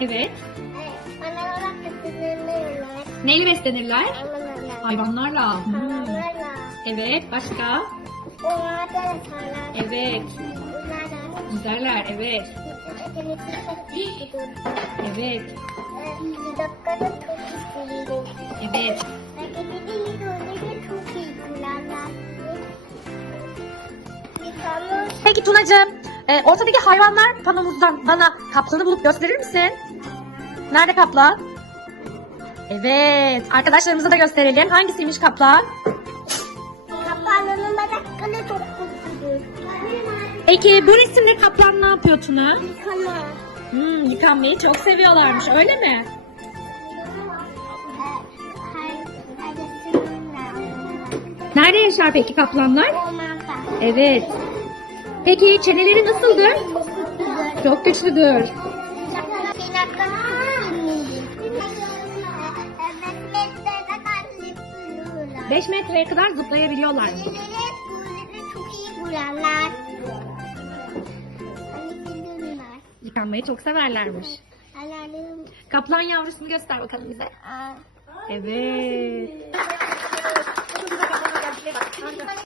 Evet. Evet. Analar beslenirler. Neyle beslenirler? Analarla. Hayvanlarla. Hmm. Evet. Başka? Onlar da. Evet. Yüzerler. Evet. Evet. Evet. Peki Tunacığım, e, ortadaki hayvanlar panomuzdan bana kaplanı bulup gösterir misin? Nerede kaplan? Evet, arkadaşlarımıza da gösterelim. Hangisiymiş kaplan? Kapağının bacakları çok kusuyor. Peki bu resimde kaplan ne yapıyor Tuna? Yıkama. Hmm, yıkanmayı çok seviyorlarmış, öyle mi? Nerede yaşar peki kaplanlar? Evet. Peki çeneleri nasıldır? Çok güçlüdür. 5 metreye kadar zıplayabiliyorlar. Yıkanmayı çok severlermiş. Kaplan yavrusunu göster bakalım bize. Evet.